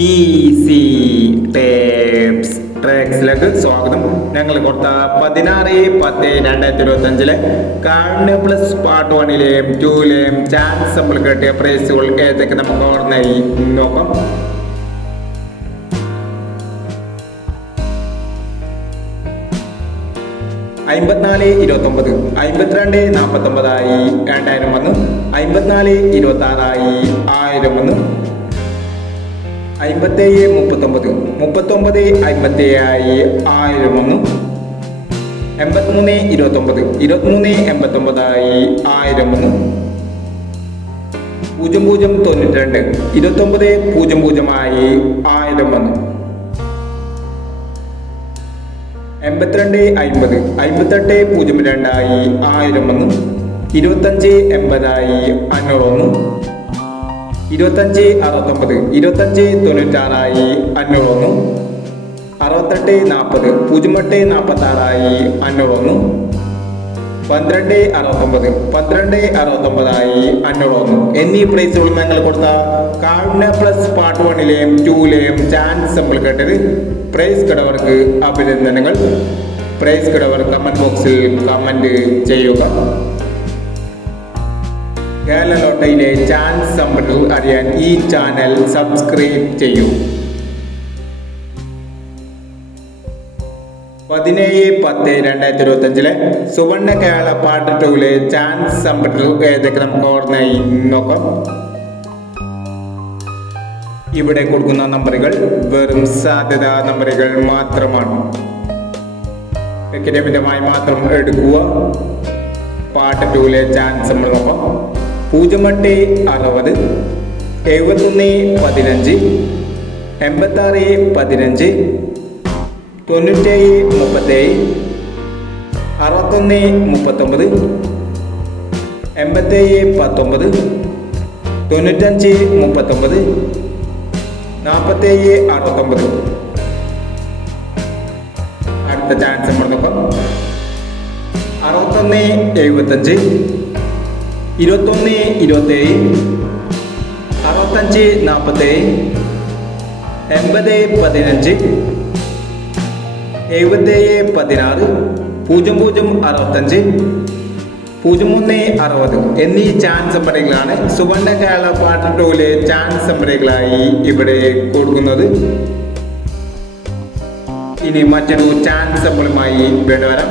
Easy tapes ട്രാക്സിലേക്ക് സ്വാഗതം. ഞങ്ങൾ കൊടുത്ത പതിനാറ് പത്ത് രണ്ടായിരത്തി ഇരുപത്തി അഞ്ചിലെ കാർണ് പ്ലസ് പാർട്ട് വണ്ണിലെയും ടൂയിലെയും ചാൻസ് നമ്മൾ കിട്ടിയ പ്രൈസുകൾ ഏതൊക്കെ നമുക്ക് ഓർമ്മയായി നോക്കാം. അമ്പത്തിനാല് ഇരുപത്തൊമ്പത് അമ്പത്തിരണ്ട് നാൽപ്പത്തൊമ്പതായി രണ്ടായിരം വന്നു അമ്പത്തിനാല് ഇരുപത്തി ആറായി ആയിരം വന്നു. അമ്പത്തേഴ് മുപ്പത്തൊമ്പത്. മുപ്പത്തൊമ്പത് അമ്പത്തേഴായി ആയിരം ഒന്ന് എൺപത്തിമൂന്ന് ഇരുപത്തൊമ്പത്. ഇരുപത്തിമൂന്ന് എൺപത്തൊമ്പതായി ആയിരം ഒന്ന് പൂജ്യം പൂജ്യം തൊണ്ണൂറ്റി രണ്ട് ഇരുപത്തൊമ്പത് പൂജ്യം പൂജ്യമായി ആയിരം ഒന്ന് എൺപത്തിരണ്ട് അമ്പത് അമ്പത്തെട്ട് പൂജ്യം രണ്ടായി ആയിരം ഒന്ന് ഇരുപത്തഞ്ച് എൺപതായി അഞ്ഞൂറ് വന്നു. ഇരുപത്തഞ്ച് അറുപത്തൊമ്പത്. ഇരുപത്തഞ്ച് തൊണ്ണൂറ്റാറായി അഞ്ഞൂറ് വന്നു അറുപത്തെട്ട് നാൽപ്പത്. പൂജ്യം എട്ട് നാൽപ്പത്തി ആറായി അഞ്ഞൂറ് വന്നു പന്ത്രണ്ട് അറുപത്തൊമ്പത്. പന്ത്രണ്ട് അറുപത്തൊമ്പതായി അഞ്ഞൂറ് വന്നു എന്നീ പ്രൈസുകൾ ഞങ്ങൾ കൊടുത്ത കാർഡിന പ്ലസ് പാർട്ട് വണ്ണിലെയും ടൂലെയും ചാൻസ് നമ്മൾ കേട്ടത് പ്രൈസ് കിടവർക്ക് അഭിനന്ദനങ്ങൾ. പ്രൈസ് കിടവർ കമന്റ് ബോക്സിൽ കമന്റ് ചെയ്യുക. കേരള ലോട്ടയിലെ ചാൻസ് സമ്പത്തുകൾ അറിയാൻ ഈ ചാനൽ സബ്സ്ക്രൈബ് ചെയ്യൂ. പതിനേഴ് പത്ത് രണ്ടായിരത്തി ഇരുപത്തി അഞ്ചിലെ സുവർണ കേരള പാർട്ട് ടൂവിലെ ചാൻസ് സമ്പത്തുകൾ ഏതൊക്കെ നമുക്ക് ഓർമ്മയായി നോക്കാം. ഇവിടെ കൊടുക്കുന്ന നമ്പറുകൾ വെറും സാധ്യത നമ്പറുകൾ മാത്രമാണ്. വ്യക്തിപരമായി മാത്രം എടുക്കുക. പാർട്ട് ടൂവിലെ ചാൻസ് നമ്മൾ നോക്കാം. പൂജ്യം എട്ട് അറുപത് എഴുപത്തൊന്ന് പതിനഞ്ച് എൺപത്താറ് പതിനഞ്ച് തൊണ്ണൂറ്റേഴ് മുപ്പത്തേഴ് അറുപത്തൊന്ന് മുപ്പത്തൊമ്പത് എൺപത്തേഴ് പത്തൊമ്പത് തൊണ്ണൂറ്റഞ്ച് മുപ്പത്തൊമ്പത് നാൽപ്പത്തേഴ് അറുപത്തൊമ്പത്. അടുത്ത ചാൻസ് നമ്മളോടൊപ്പം അറുപത്തൊന്ന് എഴുപത്തഞ്ച് ഇരുപത്തൊന്ന് ഇരുപത്തേഴ് അറുപത്തഞ്ച് നാൽപ്പത്തേഴ് എൺപത് പതിനഞ്ച് എഴുപത്തേഴ് പതിനാറ് പൂജ്യം പൂജ്യം അറുപത്തഞ്ച് പൂജ്യം മൂന്ന് അറുപത് എന്നീ ചാൻസ് നമ്പറുകളാണ് സുവർണ കേരള പാർട്ട് ടൂവിലെ ചാൻസ് നമ്പറുകളായി ഇവിടെ കൊടുക്കുന്നത്. ഇനി മറ്റൊരു ചാൻസ് നമ്പറുമായി വീണ്ടും വരാം.